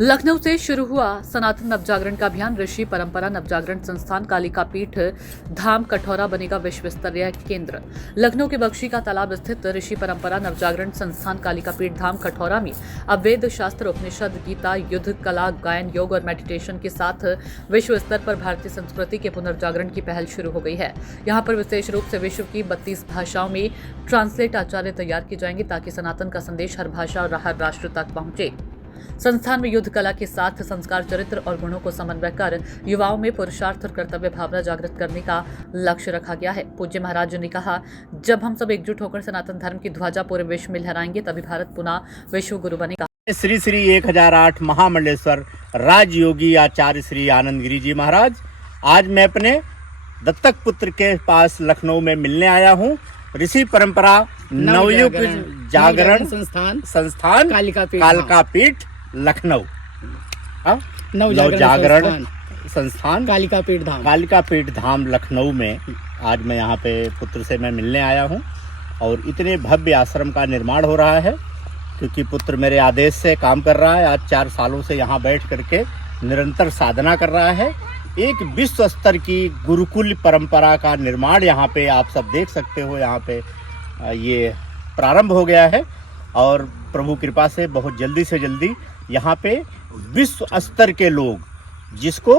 लखनऊ से शुरू हुआ सनातन नवजागरण का अभियान। ऋषि परंपरा नवजागरण संस्थान कालिका पीठ धाम कठौरा बनेगा विश्व स्तरीय केंद्र। लखनऊ के बख्शी का तालाब स्थित ऋषि परंपरा नवजागरण संस्थान कालिका पीठ धाम कठौरा में अब वेद शास्त्र, उपनिषद, गीता, युद्ध कला, गायन, योग और मेडिटेशन के साथ विश्व स्तर पर भारतीय संस्कृति के पुनर्जागरण की पहल शुरू हो गई है। यहाँ पर विशेष रूप से विश्व की 32 भाषाओं में ट्रांसलेट आचार्य तैयार किए जाएंगे ताकि सनातन का संदेश हर भाषा और हर राष्ट्र तक पहुंचे। संस्थान में युद्ध कला के साथ संस्कार, चरित्र और गुणों को समन्वय कर युवाओं में पुरुषार्थ और कर्तव्य भावना जागृत करने का लक्ष्य रखा गया है। पूज्य महाराज जी ने कहा, जब हम सब एकजुट होकर सनातन धर्म की ध्वजा पूरे विश्व में लहराएंगे तभी भारत पुनः विश्व गुरु बनेगा। श्री श्री 1008 महामंडलेश्वर राजयोगी आचार्य श्री आनंद गिरी जी महाराज, आज मैं अपने दत्तक पुत्र के पास लखनऊ में मिलने आया हूँ। ऋषि परंपरा नवयुग जागरण संस्थान कालिका पीठ लखनऊ, नवजागरण संस्थान कालिका पीठ धाम लखनऊ में आज मैं यहाँ पे पुत्र से मैं मिलने आया हूँ। और इतने भव्य आश्रम का निर्माण हो रहा है क्योंकि पुत्र मेरे आदेश से काम कर रहा है। आज 4 सालों से यहाँ बैठ करके निरंतर साधना कर रहा है। एक विश्व स्तर की गुरुकुल परंपरा का निर्माण यहाँ पे आप सब देख सकते हो। यहाँ पे ये प्रारंभ हो गया है और प्रभु कृपा से बहुत जल्दी से जल्दी यहाँ पे विश्व स्तर के लोग, जिसको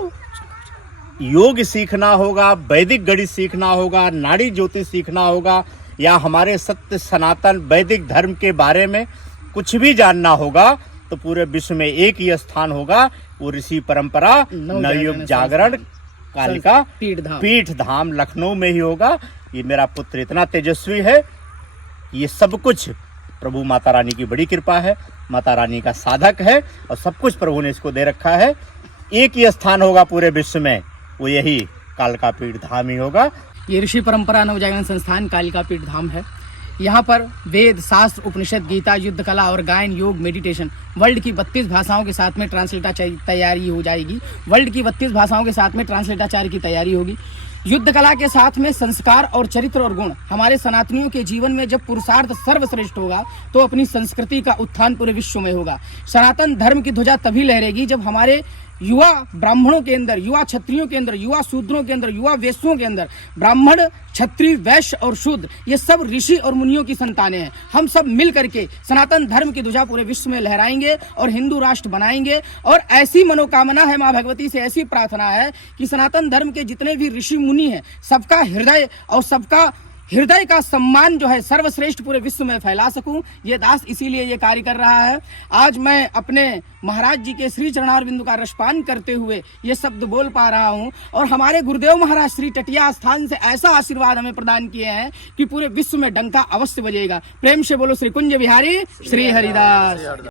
योग सीखना होगा, वैदिक गणित सीखना होगा, नाड़ी ज्योतिष सीखना होगा या हमारे सत्य सनातन वैदिक धर्म के बारे में कुछ भी जानना होगा तो पूरे विश्व में एक ही स्थान होगा, वो ऋषि परंपरा नवयुग जागरण कालिका पीठ धाम लखनऊ में ही होगा। ये मेरा पुत्र इतना तेजस्वी है, ये सब कुछ प्रभु माता रानी की बड़ी कृपा है, माता रानी का साधक है और सब कुछ प्रभु ने इसको दे रखा है। एक ही स्थान होगा पूरे विश्व में, वो यही कालिका पीठ धाम ही होगा। ये ऋषि परंपरा नवजागरण संस्थान कालिका पीठ धाम है। यहाँ पर वेद, शास्त्र, उपनिषद, गीता, युद्ध कला और गायन, योग, मेडिटेशन वर्ल्ड की 32 भाषाओं के साथ में ट्रांसलेटर तैयारी हो जाएगी। वर्ल्ड की 32 भाषाओं के साथ में ट्रांसलेटाचार्य की तैयारी होगी। युद्ध कला के साथ में संस्कार और चरित्र और गुण। हमारे सनातनियों के जीवन में जब पुरुषार्थ सर्वश्रेष्ठ होगा तो अपनी संस्कृति का उत्थान पूरे विश्व में होगा। सनातन धर्म की ध्वजा तभी लहरेगी जब हमारे युवा ब्राह्मणों के अंदर, युवा क्षत्रियों के अंदर, युवा शूद्रों के अंदर, युवा वैश्यों के अंदर, ब्राह्मण, क्षत्रिय, वैश्य और शूद्र ये सब ऋषि और मुनियों की संतानें हैं। हम सब मिल करके सनातन धर्म की ध्वजा पूरे विश्व में लहराएंगे और हिंदू राष्ट्र बनाएंगे। और ऐसी मनोकामना है, माँ भगवती से ऐसी प्रार्थना है कि सनातन धर्म के जितने भी ऋषि मुनि हैं सबका हृदय और सबका हृदय का सम्मान जो है सर्वश्रेष्ठ पूरे विश्व में फैला सकूं। ये दास इसीलिए ये कार्य कर रहा है। आज मैं अपने महाराज जी के श्री चरणारविंद का रसपान करते हुए ये शब्द बोल पा रहा हूं और हमारे गुरुदेव महाराज श्री टटिया स्थान से ऐसा आशीर्वाद हमें प्रदान किए हैं कि पूरे विश्व में डंका अवश्य बजेगा। प्रेम से बोलो श्री कुंज बिहारी श्री हरिदास।